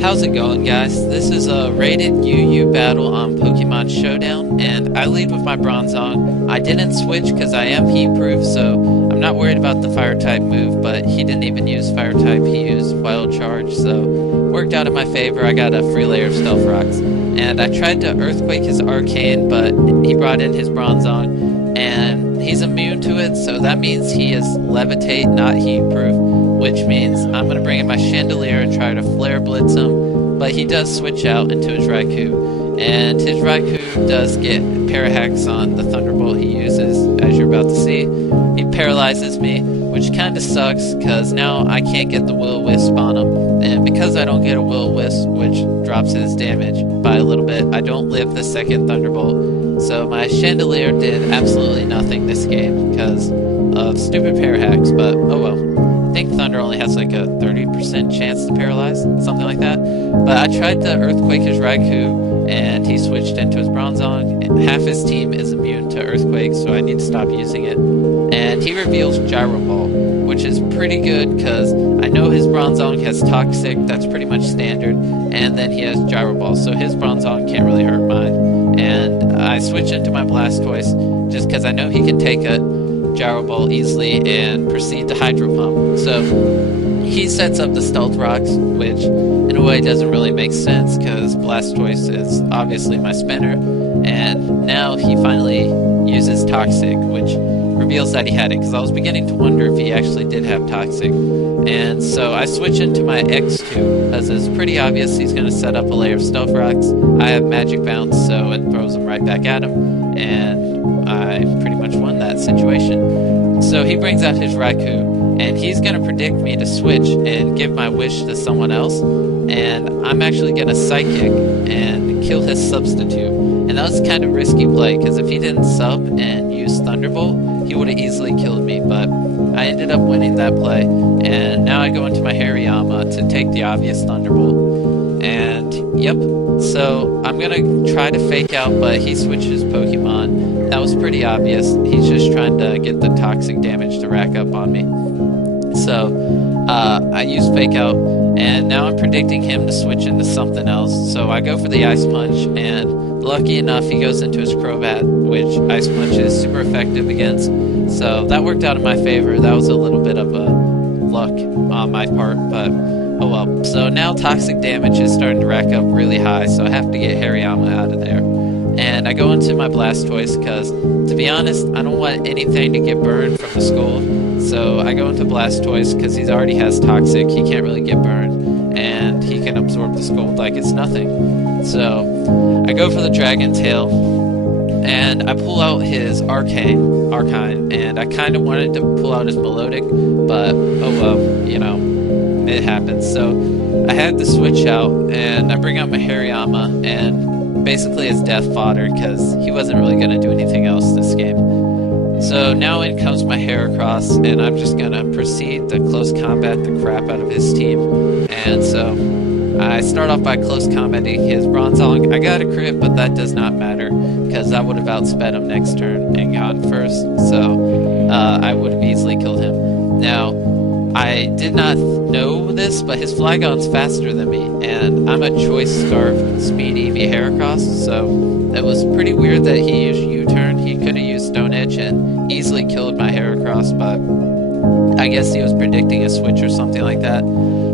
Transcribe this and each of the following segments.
How's it going, guys? This is a rated UU battle on Pokemon Showdown, and I lead with my Bronzong. I didn't switch because I am heat-proof, so I'm not worried about the Fire-type move, but he didn't even use Fire-type, he used Wild Charge, so worked out in my favor. I got a free layer of Stealth Rocks, and I tried to Earthquake his Arcane, but he brought in his Bronzong, and he's immune to it, so that means he is Levitate, not heat-proof, which means I'm going to bring in my Chandelier and try to Flare Blitz him, but he does switch out into his Raikou, and his Raikou does get Parahacks on the Thunderbolt he uses, as you're about to see. He paralyzes me, which kind of sucks, because now I can't get the Will-O-Wisp on him, and because I don't get a Will-O-Wisp, which drops his damage by a little bit, I don't live the second Thunderbolt, so my Chandelier did absolutely nothing this game, because of stupid Parahacks, but oh well. I think Thunder only has like a 30% chance to paralyze, something like that. But I tried to Earthquake his Raikou, and he switched into his Bronzong, and half his team is immune to Earthquake, so I need to stop using it. And he reveals Gyro Ball, which is pretty good, because I know his Bronzong has Toxic, that's pretty much standard, and then he has Gyro Ball, so his Bronzong can't really hurt mine. And I switch into my Blastoise, just because I know he can take it. Gyro Ball easily and proceed to Hydro Pump. So he sets up the Stealth Rocks, which in a way doesn't really make sense because Blastoise is obviously my spinner, and now he finally uses Toxic, which reveals that he had it, because I was beginning to wonder if he actually did have Toxic. And so I switch into my X2, because it's pretty obvious he's going to set up a layer of Stealth Rocks. I have Magic Bounce, so it throws them right back at him, and I pretty much won that situation. So he brings out his Raikou, and he's going to predict me to switch and give my wish to someone else, and I'm actually going to Psychic and kill his substitute. And that was kind of risky play, because if he didn't sub and use Thunderbolt, he would have easily killed me, but I ended up winning that play, and now I go into my Hariyama to take the obvious Thunderbolt, and yep, so I'm going to try to Fake Out, but he switches Pokemon. That was pretty obvious. He's just trying to get the Toxic damage to rack up on me. So I use Fake Out, and now I'm predicting him to switch into something else. So I go for the Ice Punch, and lucky enough he goes into his Crobat, which Ice Punch is super effective against. So that worked out in my favor. That was a little bit of a luck on my part, but oh well. So now Toxic damage is starting to rack up really high, so I have to get Hariyama out of there. And I go into my Blastoise because, to be honest, I don't want anything to get burned from the Scold. So I go into Blastoise because he already has Toxic, he can't really get burned, and he can absorb the Scold like it's nothing. So I go for the Dragon Tail, and I pull out his Arcane, and I kind of wanted to pull out his Melodic, but oh well, you know, it happens. So I had to switch out, and I bring out my Hariyama, and basically it's death fodder because he wasn't really going to do anything else this game. So now in comes my Heracross, and I'm just going to proceed to close combat the crap out of his team. And so I start off by close combating his Bronzong. I got a crit, but that does not matter because I would have outsped him next turn and gone first, so I would have easily killed him. Now, I did not know this, but his Flygon's faster than me, and I'm a Choice Scarf Speed EV Heracross, so it was pretty weird that he used U-turn. He could have used Stone Edge and easily killed my Heracross, but I guess he was predicting a switch or something like that.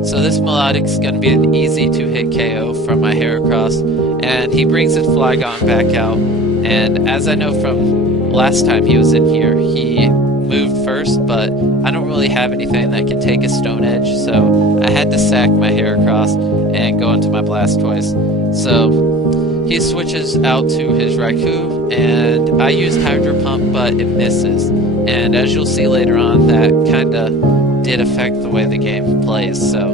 So this Melodic's going to be an easy two-hit KO from my Heracross, and he brings his Flygon back out, and as I know from last time he was in here, he moved first, but I don't really have anything that can take a Stone Edge, so I had to sack my Heracross and go into my Blastoise. So he switches out to his Raikou, and I used Hydro Pump, but it misses. And as you'll see later on, that kinda did affect the way the game plays. So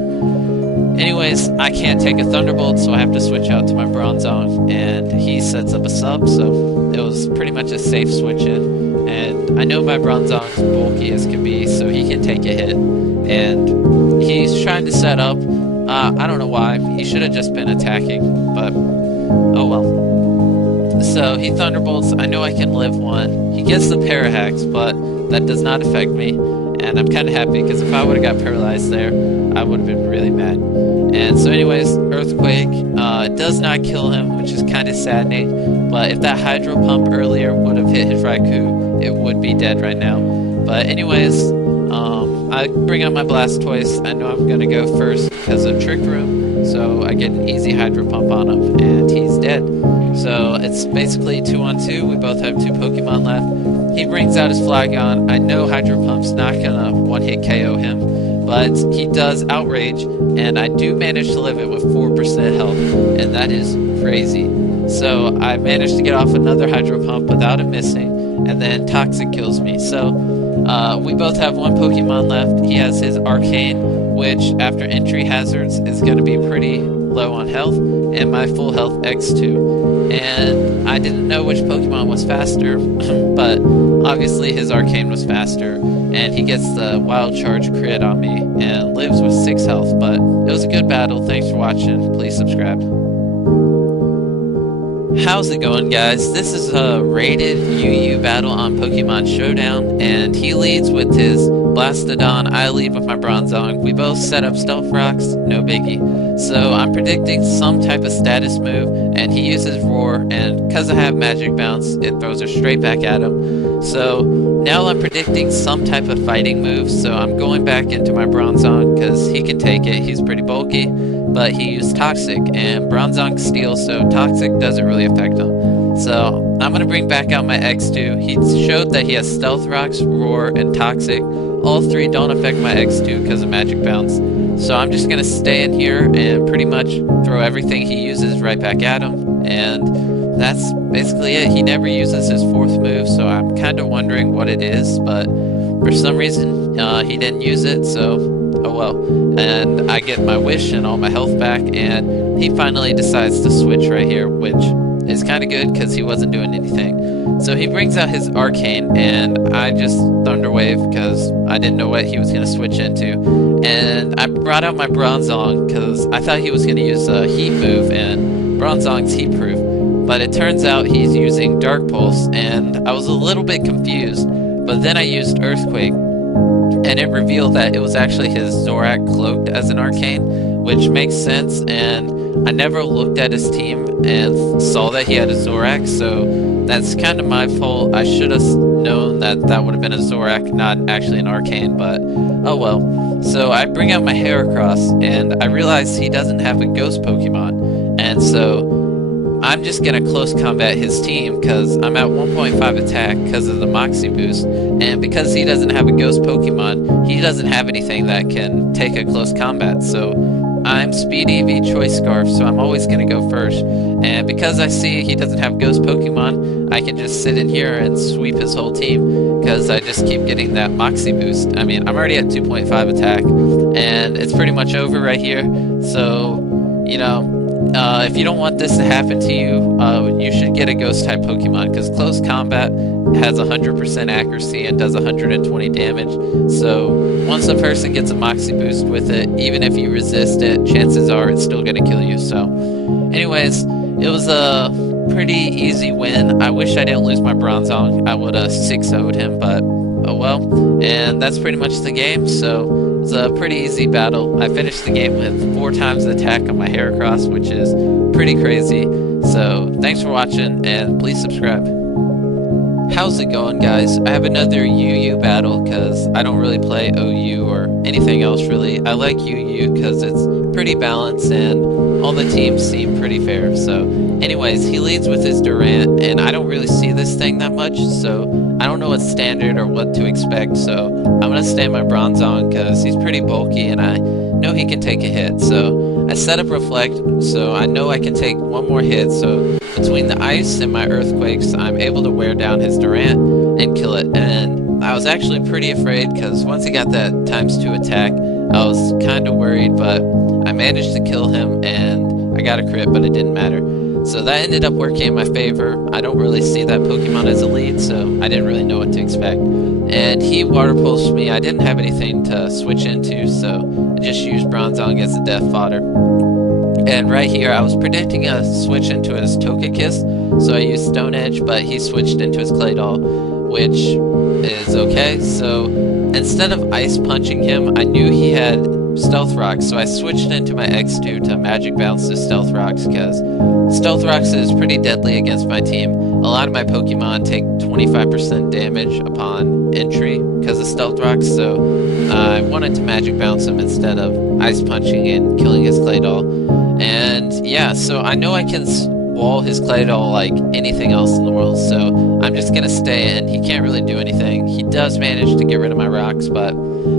anyways, I can't take a Thunderbolt, so I have to switch out to my Bronzong, and he sets up a sub, so it was pretty much a safe switch in. And I know my Bronzong's bulky as can be, so he can take a hit. And he's trying to set up. I don't know why. He should have just been attacking, but oh well. So he Thunderbolts. I know I can live one. He gets the Parahacks, but that does not affect me. and I'm kind of happy because if I would have got paralyzed there, I would have been really mad. And so anyways, Earthquake does not kill him, which is kind of saddening, but if that Hydro Pump earlier would have hit his Raikou, it would be dead right now. But anyways, I bring out my Blastoise. I know I'm going to go first because of Trick Room, so I get an easy Hydro Pump on him, and he's dead. So it's basically 2-on-2. We both have 2 Pokemon left. He brings out his Flygon. I know Hydro Pump's not gonna one-hit KO him, but he does Outrage, and I do manage to live it with 4% health, and that is crazy. So I managed to get off another Hydro Pump without him missing, and then Toxic kills me. So we both have 1 Pokemon left. He has his Arcane, which after entry hazards is going to be pretty low on health, and my full health X2. And I didn't know which Pokemon was faster, but obviously his Arcane was faster, and he gets the Wild Charge crit on me and lives with 6 health. But it was a good battle. Thanks for watching. Please subscribe. How's it going, guys? This is a rated UU battle on Pokemon Showdown, and he leads with his Blastodon. I lead with my Bronzong. We both set up Stealth Rocks, no biggie. So I'm predicting some type of status move, and he uses Roar, and because I have Magic Bounce, it throws her straight back at him. So now I'm predicting some type of fighting move, so I'm going back into my Bronzong because he can take it. He's pretty bulky, but he used Toxic, and Bronzong Steel, so Toxic doesn't really affect him. So I'm going to bring back out my X2. He showed that he has Stealth Rocks, Roar, and Toxic. All 3 don't affect my X2 because of Magic Bounce. So I'm just going to stay in here and pretty much throw everything he uses right back at him. And that's basically it. He never uses his 4th move, so I'm kind of wondering what it is. But for some reason, he didn't use it, so oh well. And I get my wish and all my health back, and he finally decides to switch right here, which is kind of good because he wasn't doing anything. So he brings out his Arcane, and I just Thunder Wave because I didn't know what he was going to switch into. And I brought out my Bronzong because I thought he was going to use a Heat move, and Bronzong's Heat Proof. But it turns out he's using Dark Pulse, and I was a little bit confused. But then I used Earthquake, and it revealed that it was actually his Zorak cloaked as an Arcane, which makes sense, and I never looked at his team and saw that he had a Zorak, so that's kind of my fault. I should have known that that would have been a Zorak, not actually an Arcane, but oh well. So I bring out my Heracross, and I realize he doesn't have a Ghost Pokemon, and so I'm just gonna close combat his team because I'm at 1.5 attack because of the Moxie boost, and because he doesn't have a Ghost Pokemon, he doesn't have anything that can take a close combat. So I'm Speed EV Choice Scarf, so I'm always gonna go first. And because I see he doesn't have Ghost Pokemon, I can just sit in here and sweep his whole team because I just keep getting that Moxie boost. I mean, I'm already at 2.5 attack, and it's pretty much over right here. So, you know, if you don't want this to happen to you, you should get a Ghost-type Pokemon, because Close Combat has 100% accuracy and does 120 damage. So once a person gets a Moxie boost with it, even if you resist it, chances are it's still going to kill you. So anyways, it was a pretty easy win. I wish I didn't lose my Bronzong. I would have 6-0'd him, but oh well. And that's pretty much the game, so it's a pretty easy battle. I finished the game with 4 times the attack on my Heracross, which is pretty crazy. So thanks for watching, and please subscribe. How's it going, guys? I have another UU battle because I don't really play OU or anything else really. I like UU because it's pretty balanced and all the teams seem pretty fair. So anyways, he leads with his Durant, and I don't really see this thing that much, so I don't know what's standard or what to expect. So I'm going to stay my Bronzong because he's pretty bulky and I know he can take a hit. So I set up Reflect, so I know I can take one more hit. So between the Ice and my Earthquakes, I'm able to wear down his Durant and kill it. And I was actually pretty afraid because once he got that ×2 attack, I was kind of worried, but I managed to kill him and I got a crit, but it didn't matter. So that ended up working in my favor. I don't really see that Pokemon as a lead, so I didn't really know what to expect. And he Water Pulsed me. I didn't have anything to switch into, so I just used Bronzong as a death fodder. And right here, I was predicting a switch into his Togekiss, so I used Stone Edge, but he switched into his Claydol, which is okay. So instead of ice punching him, I knew he had stealth rocks, so I switched into my X2 to magic bounce the stealth rocks, because stealth rocks is pretty deadly against my team. A lot of my Pokemon take 25% damage upon entry because of stealth rocks, so I wanted to magic bounce him instead of ice punching and killing his Claydol. And yeah, so I know I can wall his Claydol like anything else in the world, so I'm just gonna stay in. He can't really do anything. He does manage to get rid of my rocks, but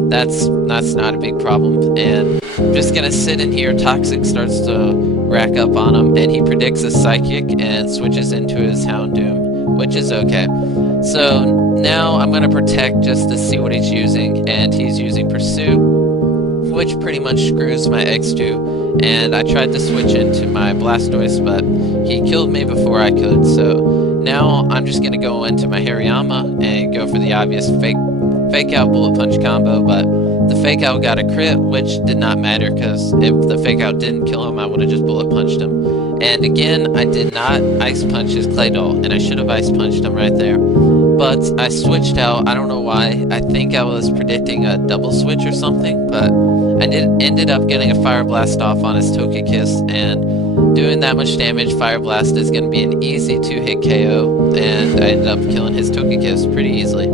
that's not a big problem. And I'm just gonna sit in here. Toxic starts to rack up on him, and he predicts a Psychic and switches into his Houndoom, which is okay. So now I'm gonna protect just to see what he's using, and he's using Pursuit, which pretty much screws my X2. And I tried to switch into my Blastoise, but he killed me before I could. So now I'm just gonna go into my Hariyama and go for the obvious fake out bullet punch combo, but the fake out got a crit, which did not matter, because if the fake out didn't kill him, I would have just bullet punched him. And again, I did not ice punch his Claydol, and I should have ice punched him right there. But I switched out. I don't know why. I think I was predicting a double switch or something, but I ended up getting a Fire Blast off on his Togekiss, and doing that much damage, Fire Blast is going to be an easy 2-hit KO, and I ended up killing his Togekiss pretty easily.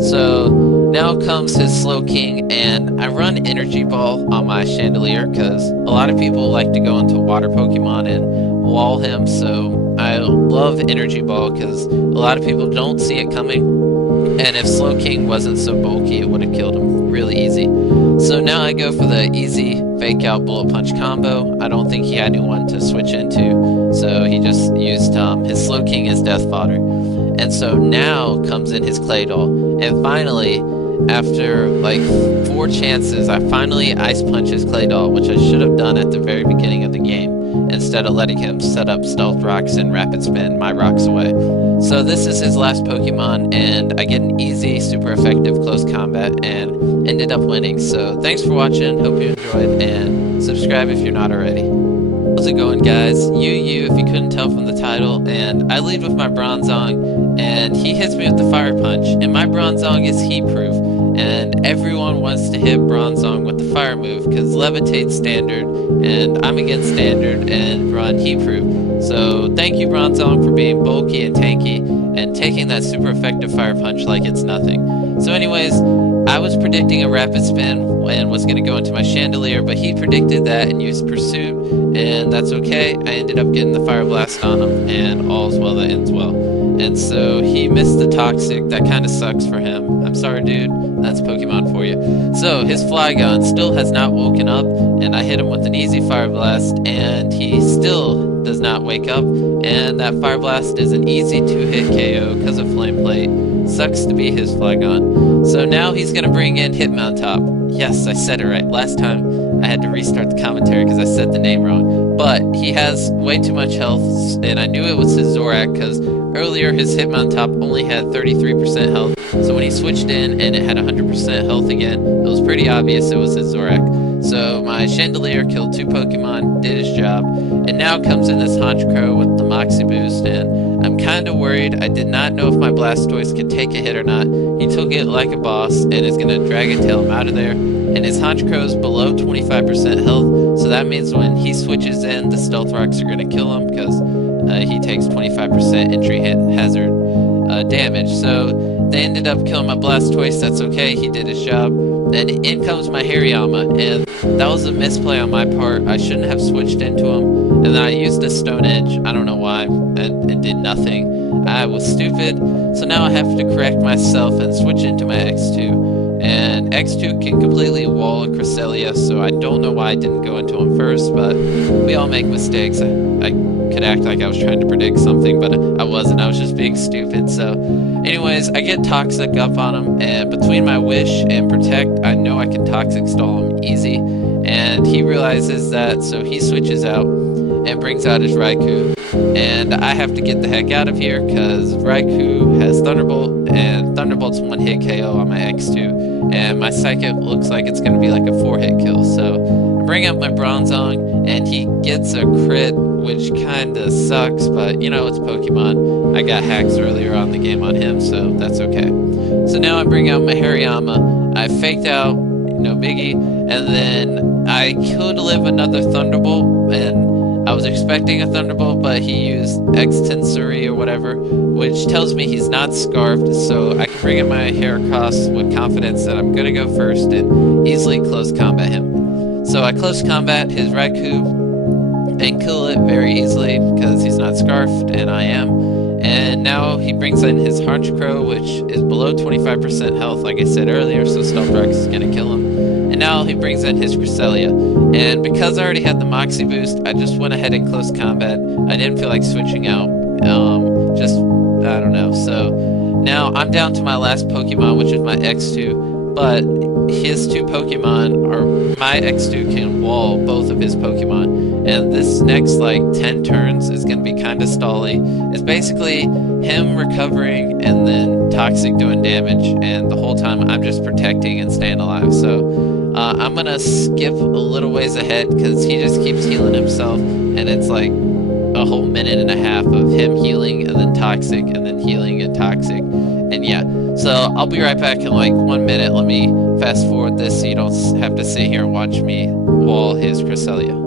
So now comes his Slowking, and I run Energy Ball on my Chandelier because a lot of people like to go into water Pokemon and wall him, so I love Energy Ball because a lot of people don't see it coming, and if Slowking wasn't so bulky, it would have killed him really easy. So now I go for the easy fake out bullet punch combo. I don't think he had anyone to switch into, so he just used his Slowking as death fodder. And so now comes in his Claydol, and finally, after like 4 chances, I finally ice punch his Claydol, which I should have done at the very beginning of the game, instead of letting him set up stealth rocks and rapid spin my rocks away. So this is his last Pokemon, and I get an easy, super effective close combat, and ended up winning. So thanks for watching, hope you enjoyed, and subscribe if you're not already. How's it going, guys? Yu, if you couldn't tell from the title, and I lead with my Bronzong, and he hits me with the Fire Punch, and my Bronzong is heat proof, and everyone wants to hit Bronzong with the Fire move, because Levitate's standard, and I'm against standard, and run heat proof. So thank you, Bronzong, for being bulky and tanky, and taking that super effective Fire Punch like it's nothing. So anyways, I was predicting a rapid spin and was going to go into my Chandelier, but he predicted that and used Pursuit, and that's okay. I ended up getting the Fire Blast on him, and all's well that ends well. And so he missed the Toxic. That kind of sucks for him. I'm sorry, dude. That's Pokemon for you. So his Flygon still has not woken up, and I hit him with an easy Fire Blast, and he still does not wake up, and that Fire Blast is an easy 2-hit KO because of Flame Plate. Sucks to be his Flygon. So now he's going to bring in Hitmontop. Yes, I said it right. Last time I had to restart the commentary because I said the name wrong. But he has way too much health, and I knew it was his Zorak because earlier his Hitmontop only had 33% health. So when he switched in and it had 100% health again, it was pretty obvious it was his Zorak. So my Chandelier killed 2 Pokemon, did his job, and now comes in this Honchkrow with the Moxie Boost, and I'm kind of worried. I did not know if my Blastoise could take a hit or not. He took it like a boss and is going to Dragon Tail him out of there, and his Honchkrow's below 25% health, so that means when he switches in, the Stealth Rocks are going to kill him because he takes 25% entry hit hazard damage. So they ended up killing my Blastoise. That's okay, he did his job. Then in comes my Hariyama, and that was a misplay on my part. I shouldn't have switched into him, and then I used a Stone Edge. I don't know why, and it did nothing. I was stupid, so now I have to correct myself and switch into my X2. And X2 can completely wall a Cresselia, so I don't know why I didn't go into him first, but we all make mistakes. I could act like I was trying to predict something, but I wasn't. I was just being stupid. So anyways, I get Toxic up on him, and between my Wish and Protect, I know I can Toxic stall him easy, and he realizes that, so he switches out and brings out his Raikou, and I have to get the heck out of here because Raikou has Thunderbolt, and Thunderbolt's 1-hit KO on my X2, and my Psychic looks like it's going to be like a 4-hit kill. So I bring up my Bronzong, and he gets a crit, which kinda sucks, but you know, it's Pokemon. I got hacks earlier on the game on him, so that's okay. So now I bring out my Hariyama. I faked out, no biggie, and then I could live another Thunderbolt, and I was expecting a Thunderbolt, but he used Extensori or whatever, which tells me he's not Scarfed, so I can bring in my Heracross with confidence that I'm gonna go first and easily close combat him. So I close combat his Raikou and kill it very easily because he's not Scarfed and I am. And now he brings in his Honchkrow, which is below 25% health, like I said earlier, so Stealth Rock is going to kill him. And now he brings in his Cresselia. And because I already had the Moxie boost, I just went ahead and close combat. I didn't feel like switching out. I don't know. So now I'm down to my last Pokemon, which is my X2. But his two Pokemon, or my X2 can wall both of his Pokemon. And this next, like, 10 turns is going to be kind of stally. It's basically him recovering and then Toxic doing damage. And the whole time I'm just protecting and staying alive. So I'm going to skip a little ways ahead because he just keeps healing himself. And it's like a whole minute and a half of him healing and then Toxic and then healing and Toxic. And yeah, so I'll be right back in like 1 minute. Let me fast forward this so you don't have to sit here and watch me wall his Cresselia.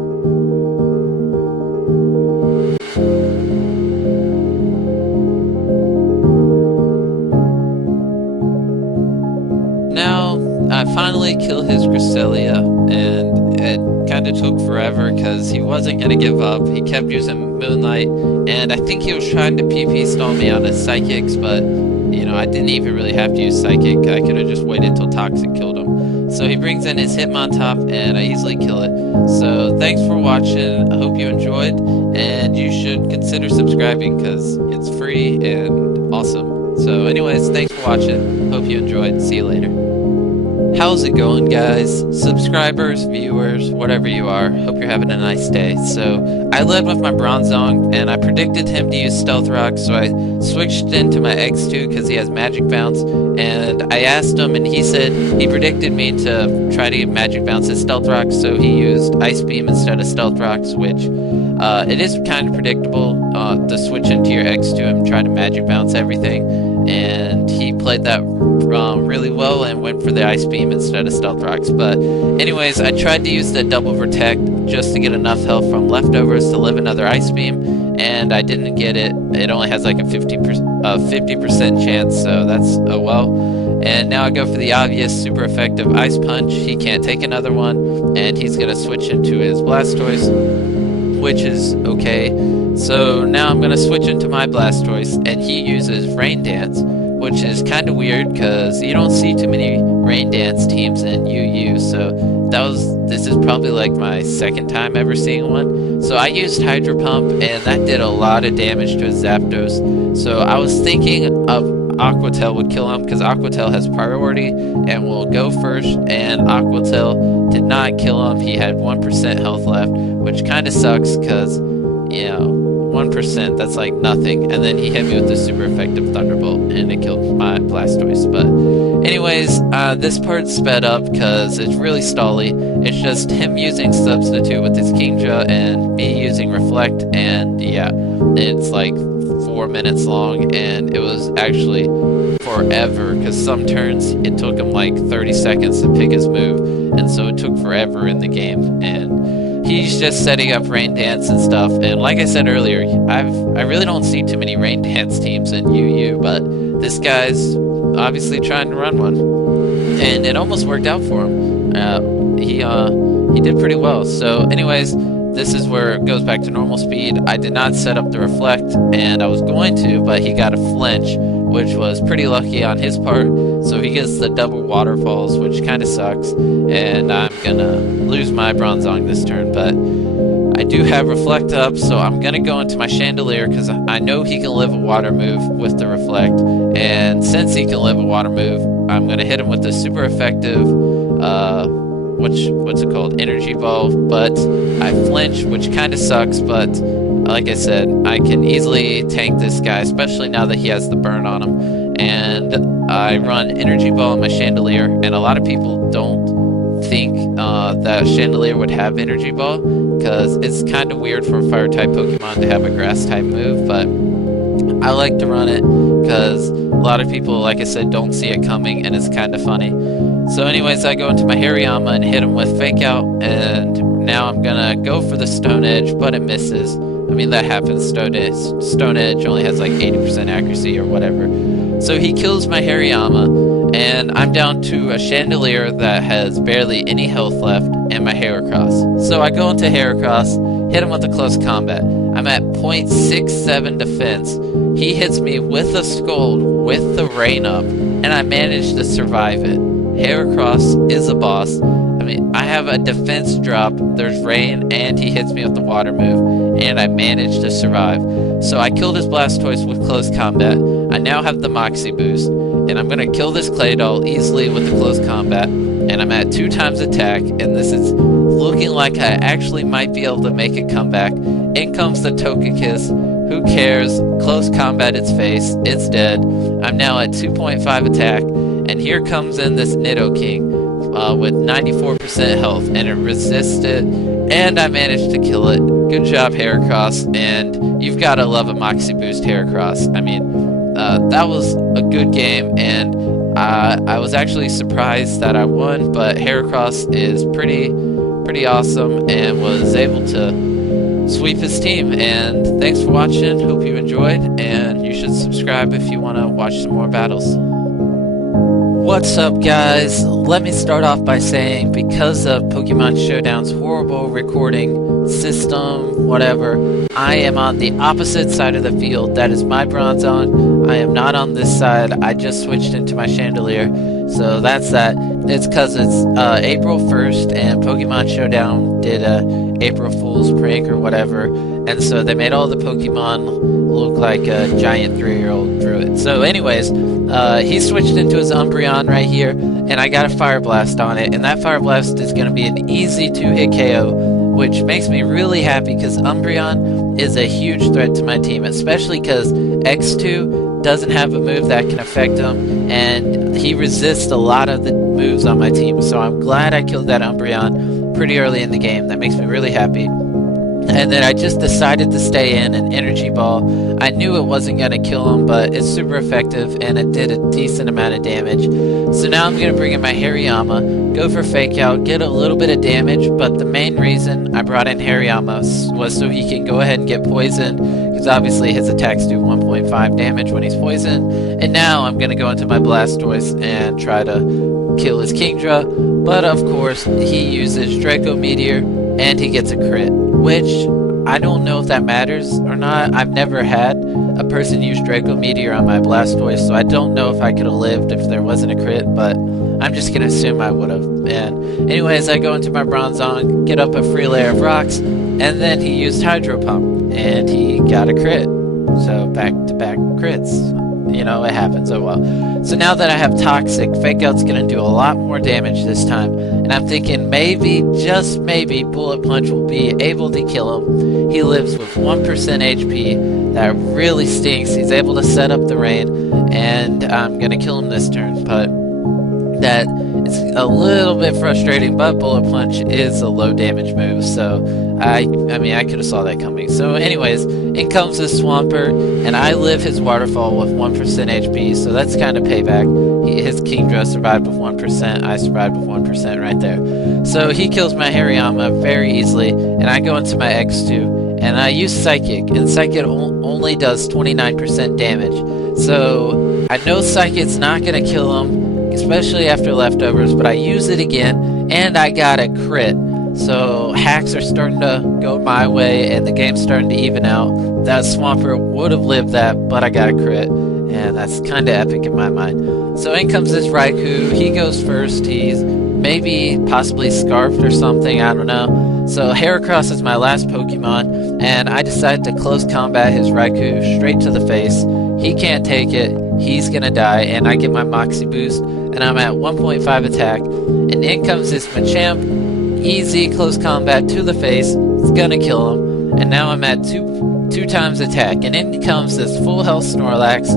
Now, I finally kill his Cresselia, and it kind of took forever because he wasn't going to give up. He kept using Moonlight, and I think he was trying to PP stall me on his Psychics, but you know, I didn't even really have to use Psychic. I could have just waited till Toxic killed him. So he brings in his Hitmontop, and I easily kill it. So thanks for watching. I hope you enjoyed, and you should consider subscribing because it's free and awesome. So anyways, thanks for watching. Hope you enjoyed. See you later. How's it going, guys? Subscribers, viewers, whatever you are, hope you're having a nice day. So, I led with my Bronzong, and I predicted him to use Stealth Rock, so I switched into my X2 because he has Magic Bounce, and I asked him, and he said he predicted me to try to get Magic Bounce as Stealth Rock, so he used Ice Beam instead of Stealth Rocks, which it is kind of predictable to switch into your X2 and try to Magic Bounce everything, and he played that really well and went for the Ice Beam instead of Stealth Rocks. But anyways, I tried to use the Double Protect just to get enough health from leftovers to live another Ice Beam, and I didn't get it. It only has like a 50% chance, so that's oh well. And now I go for the obvious super effective Ice Punch. He can't take another one, and he's gonna switch into his Blastoise, which is okay. So now I'm gonna switch into my Blastoise, and he uses Rain Dance, which is kind of weird because you don't see too many Rain Dance teams in UU, so this is probably like my second time ever seeing one. So I used Hydro Pump, and that did a lot of damage to his Zapdos. So I was thinking of Aquatail would kill him because Aquatail has priority and will go first, and Aquatail did not kill him. He had 1% health left, which kind of sucks because, you know, 1%, that's like nothing. And then he hit me with the super effective Thunderbolt, and it killed my Blastoise. But anyways, this part's sped up because it's really stally. It's just him using Substitute with his Kingdra and me using Reflect, and yeah, it's like 4 minutes long, and it was actually forever because some turns it took him like 30 seconds to pick his move, and so it took forever in the game. And he's just setting up Rain Dance and stuff, and like I said earlier, I really don't see too many Rain Dance teams in UU, but this guy's obviously trying to run one, and it almost worked out for him. He did pretty well. So anyways, this is where it goes back to normal speed. I did not set up the Reflect, and I was going to, but he got a flinch, which was pretty lucky on his part. So he gets the double waterfalls, which kind of sucks, and I'm gonna lose my Bronzong this turn. But I do have Reflect up, so I'm gonna go into my Chandelier because I know he can live a water move with the Reflect, and since he can live a water move, I'm gonna hit him with the super effective what's it called, Energy Ball. But I flinch, which kind of sucks, but like I said, I can easily tank this guy, especially now that he has the burn on him. And I run Energy Ball in my Chandelier, and a lot of people don't think that Chandelier would have Energy Ball because it's kind of weird for a Fire-type Pokemon to have a Grass-type move, but I like to run it because a lot of people, like I said, don't see it coming, and it's kind of funny. So anyways, I go into my Hariyama and hit him with Fake Out, and now I'm gonna go for the Stone Edge, but it misses. I mean, that happens. Stone Edge only has like 80% accuracy or whatever. So he kills my Hariyama, and I'm down to a Chandelier that has barely any health left, and my Heracross. So I go into Heracross, hit him with a close combat. I'm at 0.67 defense. He hits me with a Scold with the rain up, and I managed to survive it. Heracross is a boss. I mean, I have a defense drop, there's rain, and he hits me with the water move, and I managed to survive. So I killed his Blastoise with close combat. I now have the Moxie boost, and I'm going to kill this Claydol easily with the close combat, and I'm at 2 times attack, and this is looking like I actually might be able to make a comeback. In comes the Togekiss. Who cares? Close combat its face. It's dead. I'm now at 2.5 attack, and here comes in this Nidoking with 94% health, and it resisted, and I managed to kill it. Good job, Heracross, and you've got to love a Moxie Boost Heracross. I mean, that was a good game, and I was actually surprised that I won, but Heracross is pretty awesome and was able to sweep his team. And thanks for watching. Hope you enjoyed, and you should subscribe if you want to watch some more battles. What's up, guys? Let me start off by saying, because of Pokemon Showdown's horrible recording system, whatever, I am on the opposite side of the field. That is my Bronzong. I am not on this side. I just switched into my Chandelier. So that's that. It's because it's April 1st and Pokemon Showdown did a April Fool's prank or whatever. And so they made all the Pokemon look like a giant 3-year-old drew it. So anyways, he switched into his Umbreon right here, and I got a Fire Blast on it, and that Fire Blast is going to be an easy 2-hit KO, which makes me really happy because Umbreon is a huge threat to my team, especially because X2 doesn't have a move that can affect him, and he resists a lot of the moves on my team. So I'm glad I killed that Umbreon pretty early in the game. That makes me really happy. And then I just decided to stay in an Energy Ball. I knew it wasn't going to kill him, but it's super effective, and it did a decent amount of damage. So now I'm going to bring in my Hariyama, go for Fake Out, get a little bit of damage, but the main reason I brought in Hariyama was so he can go ahead and get poisoned, because obviously his attacks do 1.5 damage when he's poisoned. And now I'm going to go into my Blastoise and try to kill his Kingdra, but of course he uses Draco Meteor, and he gets a crit, which I don't know if that matters or not. I've never had a person use Draco Meteor on my Blastoise, so I don't know if I could have lived if there wasn't a crit, but I'm just going to assume I would have. And anyways, I go into my Bronzong, get up a free layer of rocks, and then he used Hydro Pump, and he got a crit. So back-to-back crits. You know, it happens, oh well. So now that I have Toxic, Fake Out's going to do a lot more damage this time, and I'm thinking maybe, just maybe, Bullet Punch will be able to kill him. He lives with 1% HP. That really stinks. He's able to set up the rain, and I'm going to kill him this turn, but that it's a little bit frustrating, but Bullet Punch is a low damage move, so I mean, I could have saw that coming. So anyways, in comes this Swampert, and I live his Waterfall with 1% HP, so that's kind of payback. His Kingdra survived with 1%, I survived with 1% right there. So he kills my Hariyama very easily, and I go into my X2, and I use Psychic, and Psychic only does 29% damage. So I know Psychic's not going to kill him, especially after leftovers, but I use it again, and I got a crit. So hacks are starting to go my way, and the game's starting to even out. That Swampert would have lived that, but I got a crit, and that's kind of epic in my mind. So in comes this Raikou. He goes first. He's maybe possibly Scarfed or something, I don't know. So Heracross is my last Pokemon, and I decided to close combat his Raikou straight to the face. He can't take it. He's gonna die, and I get my Moxie boost, and I'm at 1.5 attack. And in comes this Machamp. Easy close combat to the face. It's gonna kill him. And now I'm at two times attack. And in comes this full health Snorlax,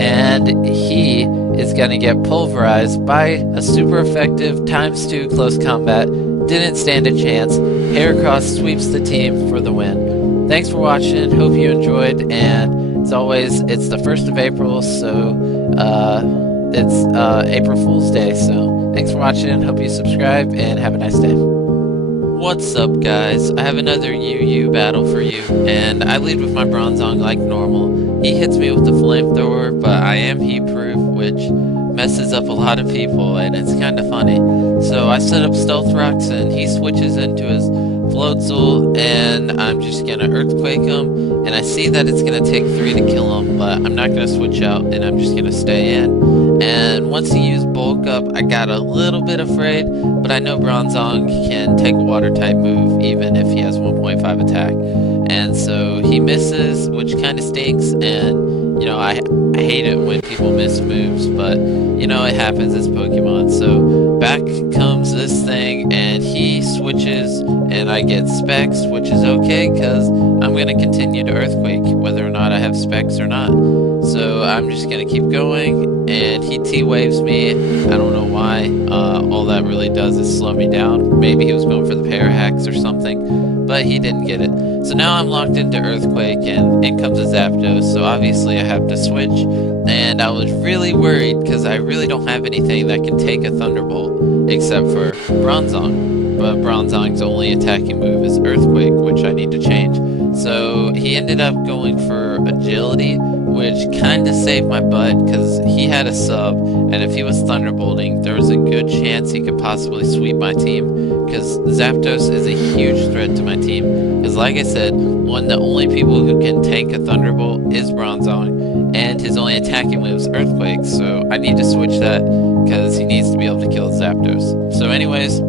and he is gonna get pulverized by a super effective ×2 close combat. Didn't stand a chance. Heracross sweeps the team for the win. Thanks for watching. Hope you enjoyed. And as always, it's the 1st of April, so it's April Fool's Day. So Thanks for watching, hope you subscribe, and have a nice day. What's up, guys? I have another UU battle for you, and I lead with my Bronzong like normal. He hits me with the flamethrower, but I am heat-proof, which messes up a lot of people, and it's kind of funny. So I set up Stealth Rocks, and he switches into his Floatzel, and I'm just gonna Earthquake him, and I see that it's gonna take 3 to kill him, but I'm not gonna switch out, and I'm just gonna stay in. And once he used Bulk Up, I got a little bit afraid, but I know Bronzong can take a Water-type move, even if he has 1.5 attack. And so he misses, which kind of stinks, and you know, I hate it when people miss moves, but you know, it happens, it's Pokemon. So back comes this thing, and he switches, and I get Specs, which is okay, because I'm going to continue to Earthquake, whether or not I have Specs or not. So I'm just going to keep going, and he T-Waves me. I don't know why. All that really does is slow me down. Maybe he was going for the Parahacks or something, but he didn't get it. So now I'm locked into Earthquake, and in comes a Zapdos, so obviously I have to switch, and I was really worried, because I really don't have anything that can take a Thunderbolt, except for Bronzong, but Bronzong's only attacking move is Earthquake, which I need to change. So he ended up going for Agility, which kind of saved my butt, because he had a sub, and if he was Thunderbolting, there was a good chance he could possibly sweep my team, because Zapdos is a huge threat to my team, because like I said, one of the only people who can tank a Thunderbolt is Bronzong, and his only attacking move is Earthquake, so I need to switch that, because he needs to be able to kill Zapdos. So anyways,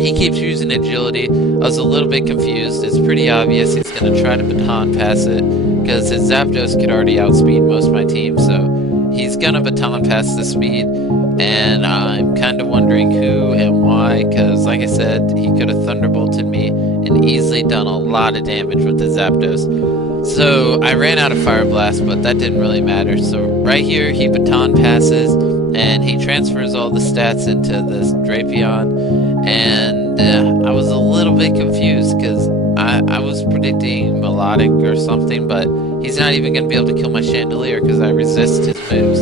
he keeps using Agility. I was a little bit confused. It's pretty obvious he's going to try to Baton Pass it, because his Zapdos could already outspeed most of my team, so he's going to Baton Pass the speed, and I'm kind of wondering who and why, because like I said, he could have Thunderbolted me and easily done a lot of damage with the Zapdos. So I ran out of Fire Blast, but that didn't really matter. So right here, he Baton Passes, and he transfers all the stats into this Drapion, and I was a little bit confused, because I was predicting Melodic or something, but he's not even going to be able to kill my Chandelier, because I resist his moves.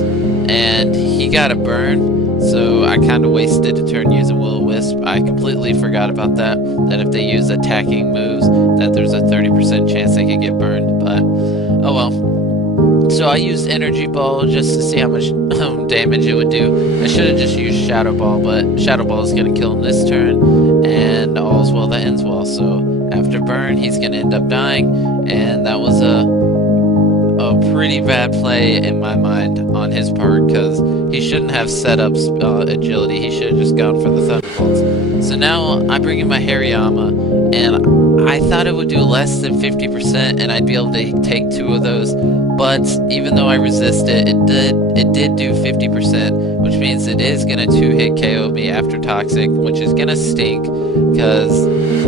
And he got a burn, so I kind of wasted a turn using Will-O-Wisp. I completely forgot about that if they use attacking moves, that there's a 30% chance they could get burned, but oh well. So I used Energy Ball just to see how much damage it would do. I should have just used Shadow Ball, but Shadow Ball is going to kill him this turn, and all's well that ends well. So after burn, he's going to end up dying, and that was a pretty bad play in my mind on his part, because he shouldn't have set up Agility. He should have just gone for the Thunderbolts. So now I bring in my Hariyama, and I thought it would do less than 50%, and I'd be able to take 2 of those. But even though I resisted, it did do 50%, which means it is gonna 2-hit KO me after Toxic, which is gonna stink, because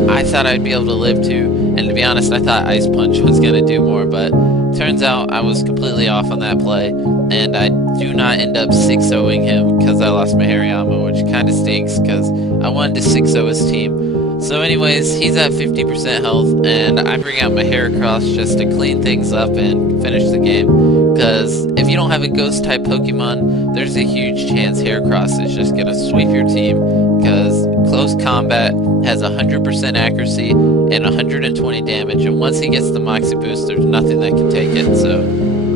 I thought I'd be able to live 2, and to be honest, I thought Ice Punch was gonna do more, but turns out I was completely off on that play, and I do not end up 6-0ing him, because I lost my Hariyama, which kind of stinks, because I wanted to 6-0 his team. So anyways, he's at 50% health, and I bring out my Heracross just to clean things up and finish the game. Because if you don't have a Ghost-type Pokemon, there's a huge chance Heracross is just going to sweep your team. Because Close Combat has 100% accuracy and 120 damage, and once he gets the Moxie Boost, there's nothing that can take it. So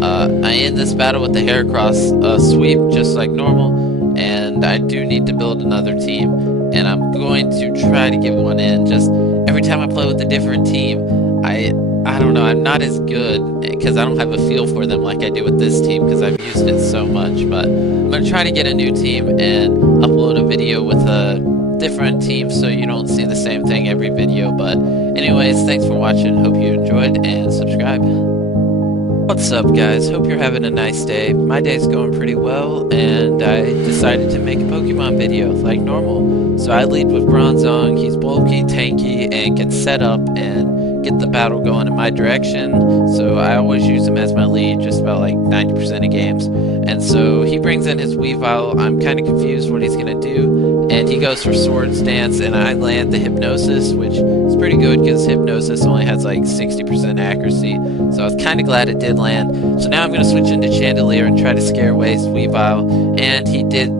I end this battle with the Heracross sweep, just like normal, and I do need to build another team. And I'm going to try to get one in. Just every time I play with a different team, I don't know, I'm not as good, because I don't have a feel for them like I do with this team, because I've used it so much. But I'm going to try to get a new team and upload a video with a different team, so you don't see the same thing every video. But anyways, thanks for watching, hope you enjoyed, and subscribe. What's up, guys? Hope you're having a nice day. My day's going pretty well, and I decided to make a Pokemon video like normal. So I lead with Bronzong. He's bulky, tanky, and can set up and get the battle going in my direction. So I always use him as my lead just about like 90% of games. And so he brings in his Weavile. I'm kind of confused what he's going to do. And he goes for Swords Dance, and I land the Hypnosis, which is pretty good because Hypnosis only has like 60% accuracy. So I was kind of glad it did land. So now I'm going to switch into Chandelier and try to scare away his Weavile. And he did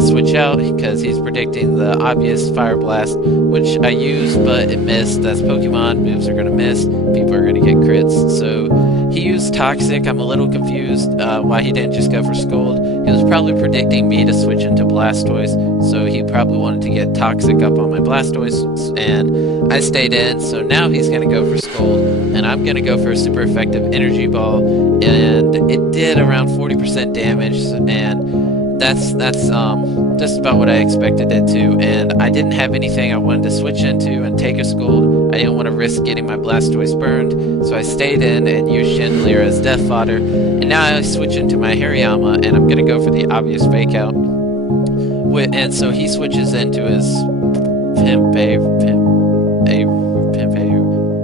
switch out because he's predicting the obvious Fire Blast, which I used, but it missed. That's Pokemon, moves are going to miss, people are going to get crits. So he used Toxic. I'm a little confused why he didn't just go for Scold. He was probably predicting me to switch into Blastoise, so he probably wanted to get Toxic up on my Blastoise, and I stayed in. So now he's going to go for Scold, and I'm going to go for a super effective Energy Ball, and it did around 40% damage, and that's just about what I expected it to. And I didn't have anything I wanted to switch into and take a Scold. I didn't want to risk getting my Blastoise burned, so I stayed in and used Chandelier as death fodder. And now I switch into my Hariyama, and I'm gonna go for the obvious fake out. And so he switches into his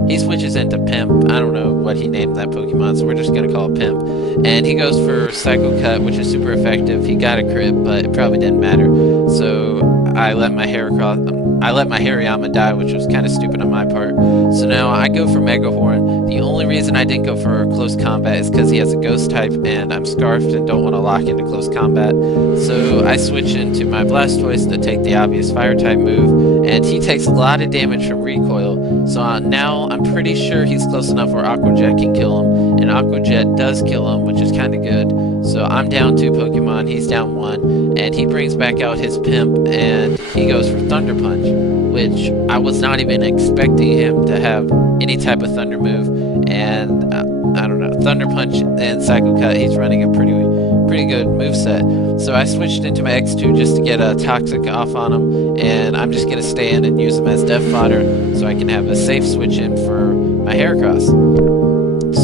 He switches into Pimp. I don't know what he named that Pokemon, so we're just gonna call it Pimp. And he goes for Psycho Cut, which is super effective. He got a crit, but it probably didn't matter. So I let my Hariyama die, which was kind of stupid on my part. So now I go for Mega Horn. The only reason I didn't go for close combat is because he has a ghost type, and I'm scarfed and don't want to lock into close combat. So I switch into my Blastoise to take the obvious fire type move, and he takes a lot of damage from recoil. So now I'm pretty sure he's close enough where Aqua Jet can kill him, and Aqua Jet does kill him, which is kind of good. So I'm down 2 Pokemon, he's down 1, and he brings back out his Pimp, and he goes for Thunder Punch, which I was not even expecting him to have any type of Thunder move. And I don't know, Thunder Punch and Psycho Cut, he's running a pretty good moveset. So I switched into my X2 just to get a Toxic off on him, and I'm just gonna stay in and use him as death fodder so I can have a safe switch in for my Heracross.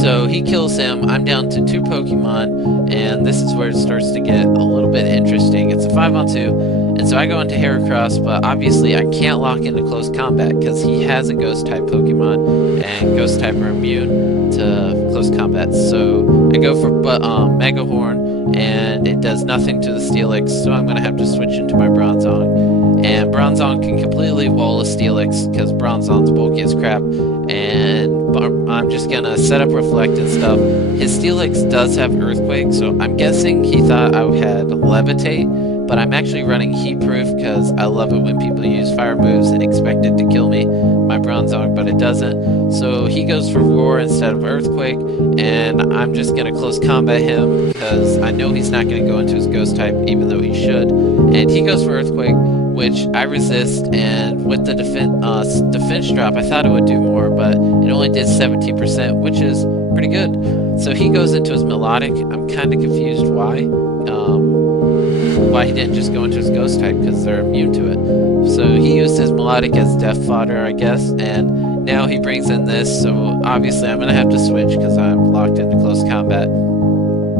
So he kills him, I'm down to 2 Pokemon, and this is where it starts to get a little bit interesting. It's a 5-on-2, and so I go into Heracross, but obviously I can't lock into close combat because he has a Ghost type Pokemon, and Ghost type are immune to close combat. So I go for Mega Horn, and it does nothing to the Steelix, so I'm going to have to switch into my Bronzong. And Bronzong can completely wall a Steelix because Bronzong's bulky as crap, and I'm just gonna set up Reflect and stuff. His Steelix does have Earthquake, so I'm guessing he thought I had Levitate, but I'm actually running Heat Proof because I love it when people use fire moves and expect it to kill me, my Bronzong, but it doesn't. So he goes for Roar instead of Earthquake, and I'm just gonna close combat him because I know he's not gonna go into his Ghost type, even though he should. And he goes for Earthquake, which I resist, and with the defense drop, I thought it would do more, but it only did 17%, which is pretty good. So he goes into his Melodic. I'm kind of confused why he didn't just go into his Ghost type, because they're immune to it. So he used his Melodic as death fodder, I guess, and now he brings in this, so obviously I'm going to have to switch because I'm locked into close combat.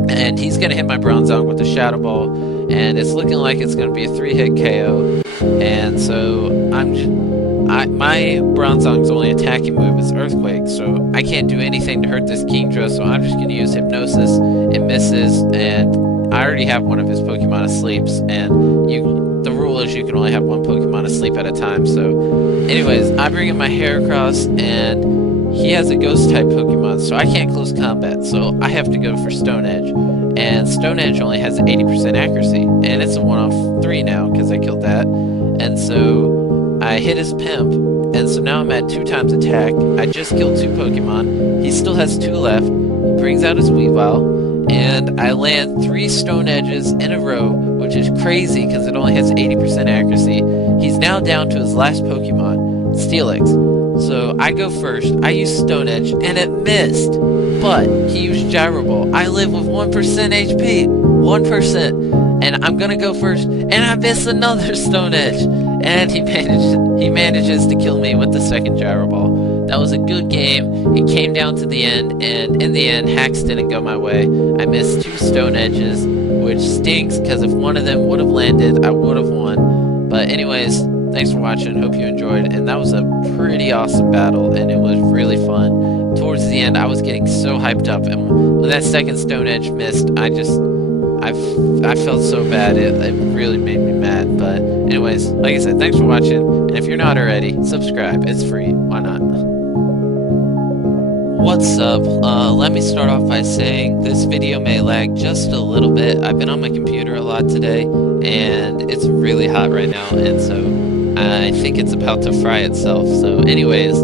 And he's going to hit my Bronzong with the Shadow Ball, and it's looking like it's going to be a 3-hit KO. And so my Bronzong's only attacking move is Earthquake, so I can't do anything to hurt this Kingdra, so I'm just going to use Hypnosis. It misses, and I already have one of his Pokemon asleep, and the rule is you can only have one Pokemon asleep at a time. So anyways, I bring in my Heracross, and he has a Ghost type Pokemon, so I can't close combat, so I have to go for Stone Edge. And Stone Edge only has 80% accuracy, and it's a 1-off-3 now because I killed that. And so I hit his Pimp, and so now I'm at 2 times attack. I just killed 2 Pokemon. He still has 2 left. He brings out his Weavile, and I land 3 Stone Edges in a row, which is crazy because it only has 80% accuracy. He's now down to his last Pokemon, Steelix. So I go first, I use Stone Edge, and it missed, but he used Gyro Ball. I live with 1% HP, 1%, and I'm gonna go first, and I miss another Stone Edge, and he manages to kill me with the second Gyro Ball. That was a good game. It came down to the end, and in the end, hacks didn't go my way. I missed 2 Stone Edges, which stinks, because if one of them would have landed, I would have won. But anyways, thanks for watching, hope you enjoyed, and that was a pretty awesome battle, and it was really fun. Towards the end, I was getting so hyped up, and when that second Stone Edge missed, I felt so bad, it really made me mad. But anyways, like I said, thanks for watching, and if you're not already, subscribe, it's free, why not? What's up? Let me start off by saying this video may lag just a little bit. I've been on my computer a lot today, and it's really hot right now, and so I think it's about to fry itself. So anyways,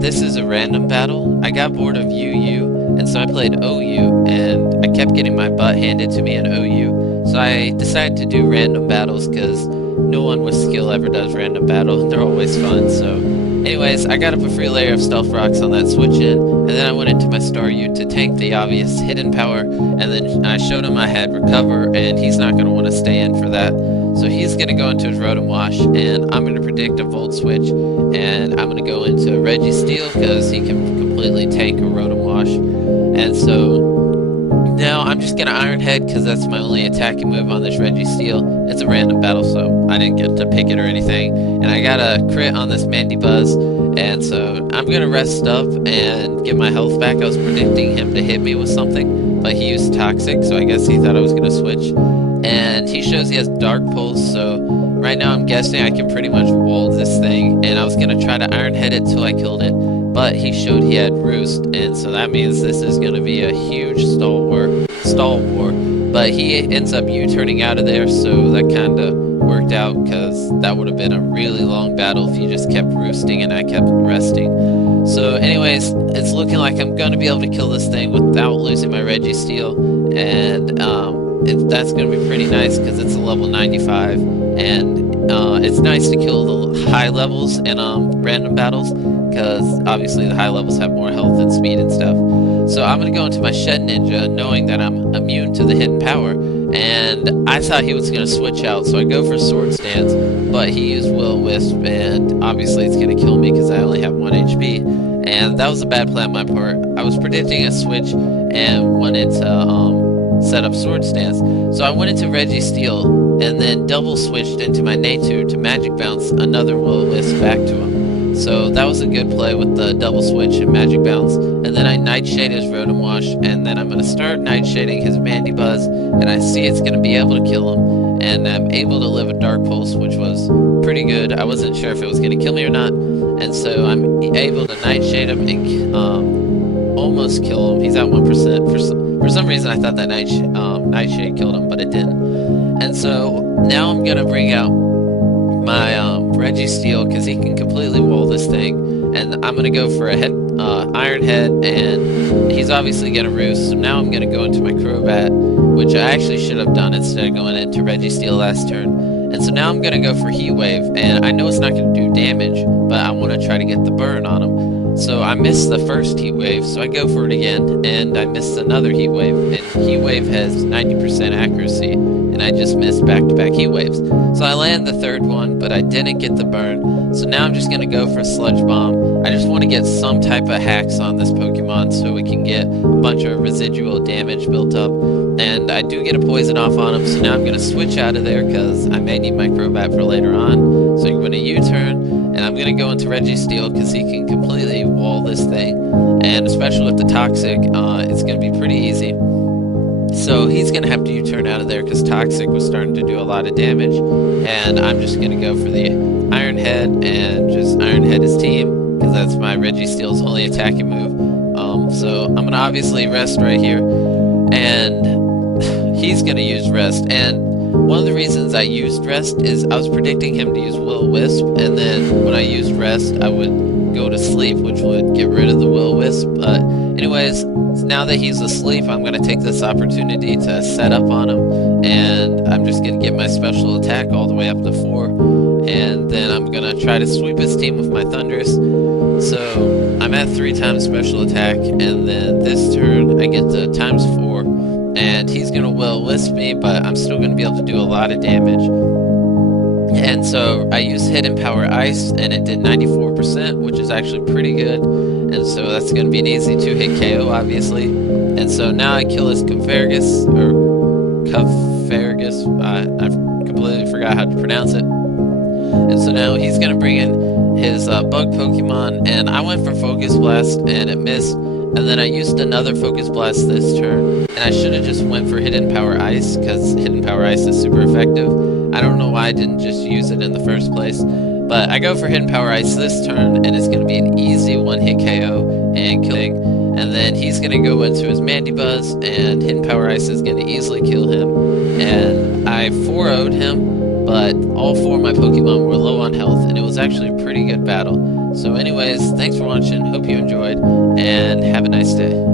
this is a random battle. I got bored of UU, and so I played OU, and I kept getting my butt handed to me in OU. So I decided to do random battles because no one with skill ever does random battle, and they're always fun. So anyways, I got up a free layer of stealth rocks on that switch in, and then I went into my star U to tank the obvious hidden power, and then I showed him I had recover, and he's not going to want to stay in for that. So he's going to go into his Rotom Wash, and I'm going to predict a Volt Switch, and I'm going to go into Registeel because he can completely tank a Rotom Wash. And so now I'm just going to Iron Head because that's my only attacking move on this Registeel. It's a random battle, so I didn't get to pick it or anything. And I got a crit on this Mandibuzz, and so I'm going to rest up and get my health back. I was predicting him to hit me with something, but he used Toxic, so I guess he thought I was going to switch. And he shows he has Dark Pulse, so right now I'm guessing I can pretty much wall this thing, and I was going to try to Iron Head it till I killed it, but he showed he had Roost, and so that means this is going to be a huge stall war, but he ends up U-turning out of there, so that kind of worked out, because that would have been a really long battle if he just kept roosting and I kept resting. So anyways, it's looking like I'm going to be able to kill this thing without losing my Registeel, and that's going to be pretty nice because it's a level 95, and it's nice to kill the high levels in random battles because obviously the high levels have more health and speed and stuff. So I'm going to go into my Shed Ninja knowing that I'm immune to the hidden power, and I thought he was going to switch out, so I go for Sword Stance, but he used Will-O-Wisp, and obviously it's going to kill me because I only have 1 HP, and that was a bad play on my part. I was predicting a switch and wanted to set up Sword Stance, so I went into Registeel and then double switched into my Natu to Magic Bounce another Will-O-Wisp back to him. So that was a good play with the double switch and Magic Bounce, and then I Nightshade his Rotom Wash, and then I'm going to start Nightshading his Mandibuzz, and I see it's going to be able to kill him, and I'm able to live a Dark Pulse, which was pretty good. I wasn't sure if it was going to kill me or not, and so I'm able to Nightshade him and almost kill him. He's at 1%. For some reason I thought that Nightshade killed him, but it didn't. And so now I'm going to bring out my Registeel because he can completely wall this thing, and I'm going to go for a Iron Head, and he's obviously going to roost, so now I'm going to go into my Crobat, which I actually should have done instead of going into Registeel last turn. And so now I'm going to go for Heat Wave, and I know it's not going to do damage, but I want to try to get the burn on him. So I missed the first Heat Wave, so I go for it again, and I missed another Heat Wave, and Heat Wave has 90% accuracy, and I just missed back-to-back Heat Waves. So I land the third one, but I didn't get the burn, so now I'm just going to go for Sludge Bomb. I just want to get some type of hacks on this Pokemon so we can get a bunch of residual damage built up, and I do get a Poison off on him, so now I'm going to switch out of there because I may need my Crobat for later on. So I'm going to U-turn, and I'm going to go into Registeel because he can completely wall this thing, and especially with the Toxic, it's going to be pretty easy. So he's going to have to U-turn out of there because Toxic was starting to do a lot of damage, and I'm just going to go for the Iron Head and just Iron Head his team because that's my Registeel's only attacking move. So I'm going to obviously rest right here, and he's going to use Rest, and one of the reasons I used Rest is I was predicting him to use Will-O-Wisp, and then when I used Rest, I would go to sleep, which would get rid of the Will-O-Wisp. But anyways, now that he's asleep, I'm going to take this opportunity to set up on him, and I'm just going to get my special attack all the way up to 4, and then I'm going to try to sweep his team with my Thundurus. So I'm at 3 times special attack, and then this turn I get to times 4, and he's going to Will-O-Wisp me, but I'm still going to be able to do a lot of damage. And so I used Hidden Power Ice, and it did 94%, which is actually pretty good. And so that's going to be an easy 2-hit KO, obviously. And so now I kill his Cuferagus, I completely forgot how to pronounce it. And so now he's going to bring in his Bug Pokemon, and I went for Focus Blast, and it missed. And then I used another Focus Blast this turn, and I should have just went for Hidden Power Ice, because Hidden Power Ice is super effective. I don't know why I didn't just use it in the first place, but I go for Hidden Power Ice this turn, and it's going to be an easy 1-hit KO and killing. And then he's going to go into his Mandibuzz, and Hidden Power Ice is going to easily kill him. And I 4-0'd him, but all 4 of my Pokemon were low on health, and it was actually a pretty good battle. So anyways, thanks for watching, hope you enjoyed, and have a nice day.